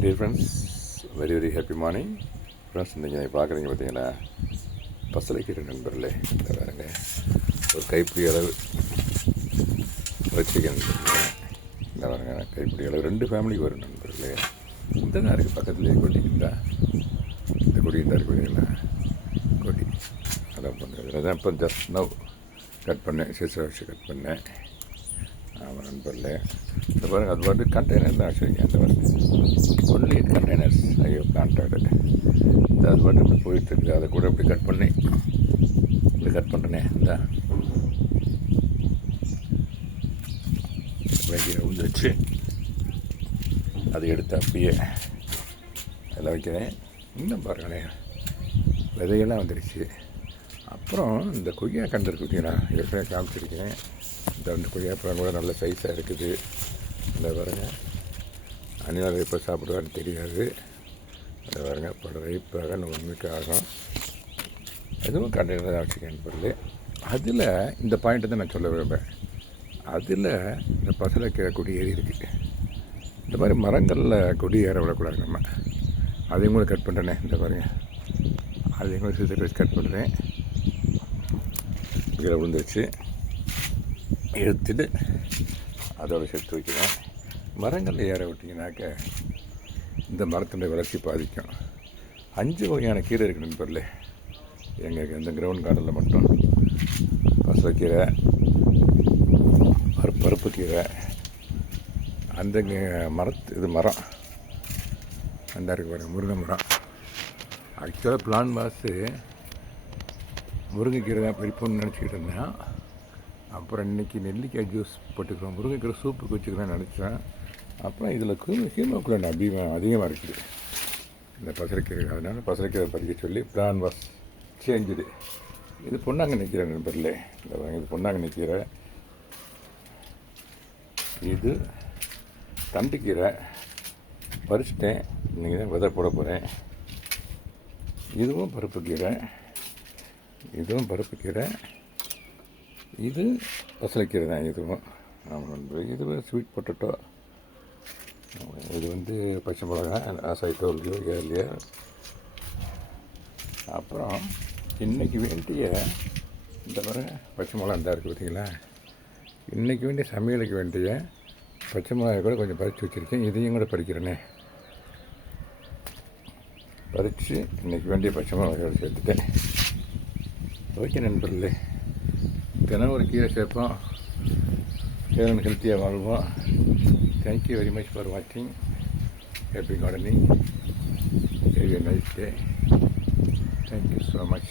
Dear friends, very very happy morning friends. நீங்கள் பார்க்குறீங்க பார்த்தீங்களா, பசலைக்கீரை நண்பர்களே. இந்த பாருங்க, ஒரு கைப்பிடி அளவு வச்சுக்கணும். இந்த பாருங்க, கைப்பிடி அளவு 2 ஃபேமிலிக்கு வரும் நண்பர்களே. இந்த தான் இருக்குது பக்கத்துலேயே கொடி. இந்த கொடி இந்த இருக்குதுங்களா, கொடி அதான் பண்ணுறது. அதான் இப்போ ஜஸ்ட் நவ் கட் பண்ணேன், சிசர் வச்சு கட் பண்ணேன். ஆமாம் நண்பர்களே, இந்த பாருங்கள், அது பாட்டு கண்டெய்னர் தான் வச்சுருக்கேன். அந்த பாருங்க, ஒன்லி கண்டெய்னர்ஸ் ஐயோ கான்டாக்டு. அது பாட்டு இப்படி போயிட்டு இருக்குது. அதை கூட இப்படி கட் பண்ணி இப்படி கட் பண்ணுறேனே. இந்த கீரை உந்து வச்சு அதை எடுத்து அப்படியே அதில் வைக்கிறேன். இன்னும் பாருங்களேன், விதையெல்லாம் வந்துடுச்சு. அப்புறம் இந்த கொய்யா கண்டு இருக்குங்களா, ஏற்கனவே காமிச்சிருக்கேன். இந்த கொய்யாப்பழம் கூட நல்ல சைஸாக இருக்குது. இந்த பாருங்க, அணிலாக எப்போ சாப்பிடுவான்னு தெரியாது. அந்த பாருங்க, பல ரைப்பாக 1 வீக் ஆகும். எதுவும் கண்டெய்னர் தான் வச்சுக்கேன் பொருள். அதில் இந்த பாயிண்ட்டை தான் நான் சொல்ல விரும்பேன். அதில் இந்த பசலைக்கீரை கொடி ஏறி இருக்குது. இந்த மாதிரி மரங்களில் கொடி ஏற விடக்கூடாது நம்ம. அதையும் கூட கட் பண்ணுறேனே. இந்த பாருங்க, அதையும் கூட சிசர் வச்சு கட் பண்ணுறேன். கீழே விழுந்து வச்சு எடுத்துட்டு அதோட சேர்த்து வைக்கிறேன். மரங்களில் ஏற விட்டிங்கனாக்க இந்த மரத்தினுடைய வளர்ச்சி பாதிக்கும். 5 வகையான கீரை இருக்குது நண்பர்களே. எங்களுக்கு இந்த கிரவுண்ட் கார்டனில் மட்டும் பசலைக்கீரை, பருப்பு கீரை, அந்த இது மரம் அந்த இருக்கு பாருங்கள், முருங்கை மரம். ஆக்சுவலாக பிளான் பாஸு முருங்கைக்கீரை தான் பிரிப்போம்னு நினச்சிக்கிட்டு இருந்தேன். அப்புறம் இன்றைக்கி நெல்லிக்காய் ஜூஸ் போட்டுக்கிறோம், முருங்கைக்கீரை சூப்புக்கு வச்சுக்கிறேன்னு நினச்சேன். அப்புறம் இதில் ஹீமோகுளோபின் அதிகமாக இருக்குது இந்த பசலைக்கீரை. அதனால் பசலைக்கீரை பறிக்க சொல்லி பிளான் வாஸ் சேஞ்சுது. இது பொன்னாங்கண்ணி கீரை நண்பர்களே. இது பொன்னாங்கண்ணி கீரை, இது தண்டுக்கீரை பறிச்சிட்டேன். இன்றைக்கி தான் விதை போட போகிறேன். இதுவும் பருப்பு கீரை, இதுவும் பருப்பு கீரை, இது பசலைக்கீரை தான். இதுவும் ஆமாம் நண்பர். இது ஸ்வீட் பொட்டேட்டோ, இது பச்சை மிளகாய், ஆசாய்த்தோல் ஏர்லியர். அப்புறம் இன்றைக்கி வேண்டிய இந்த மாதிரி பச்சை மிளகா இருந்தால் இருக்குது பார்த்தீங்களா. இன்றைக்கி வேண்டிய சமையலுக்கு வேண்டிய பச்சை மிளகாய் கூட கொஞ்சம் பறித்து வச்சுருக்கேன். இதையும் கூட பறிக்கிறேனே. பறித்து இன்றைக்கி வேண்டிய பச்சை மிளகாயோடு சேர்த்துட்டேன். ஓகே நண்பர்களே, தினம் ஒரு கீரை சேர்ப்போம், ஹெல்த்தியாக வாழ்வோம். தேங்க்யூ வெரி மச் ஃபார் வாட்சிங். Happy gardening. Have a nice day. Thank you so much.